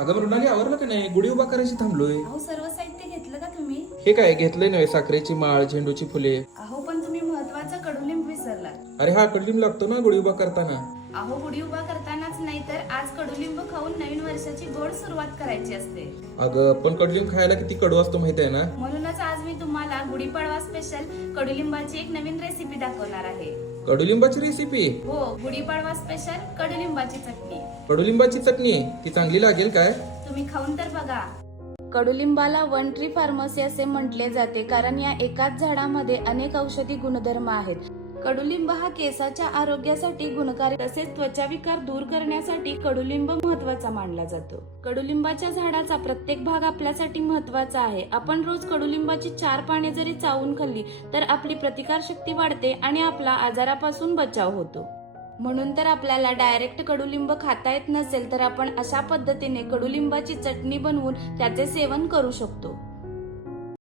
अगं मृणाली, आवरलं का नाही? गुढी उभा करायची थांबलोय. अहो सर्व साहित्य घेतलं का तुम्ही? हे काय घेतलंय नव्हे? साखरेची माळ, झेंडूची फुले. अहो पण तुम्ही महत्वाचा कडुलिंब विसरला. अरे हा कडलिंब लागतो ना गुढी उभा करताना. अहो गुढी उभा करतानाच नाही तर आज कडुलिंब खाऊन नवीन वर्षाची गोड सुरुवात करायची असते. अगं पण कडलिंब खायला किती कडू असतो माहिती आहे ना? म्हणूनच आज मी तुम्हाला गुढीपाडवा स्पेशल कडुलिंबाची एक नवीन रेसिपी दाखवणार आहे. कडुलिंबाची रेसिपी? हो, गुढीपाडवा स्पेशल कडुलिंबाची चटणी. कडुलिंबाची चटणी ती चांगली लागेल काय? तुम्ही खाऊन तर बघा. कडुलिंबाला वन ट्री फार्मसी असे म्हटले जाते कारण या एकाच झाडामध्ये अनेक औषधी गुणधर्म आहेत. कडुलिंब हा केसाच्या आरोग्यासाठी गुणकारी तसेच त्वचा विकार दूर करण्यासाठी कडुलिंब महत्वाचा मानला जातो. कडुलिंबाच्या झाडाचा प्रत्येक भाग आपल्यासाठी महत्वाचा आहे. आपण रोज कडुलिंबाची 4 पाने जरी चावून खाल्ली तर आपली प्रतिकारशक्ती वाढते आणि आपला आजारापासून बचाव होतो. म्हणून तर आपल्याला डायरेक्ट कडुलिंब खाता येत नसेल तर आपण अशा पद्धतीने कडुलिंबाची चटणी बनवून त्याचे सेवन करू शकतो.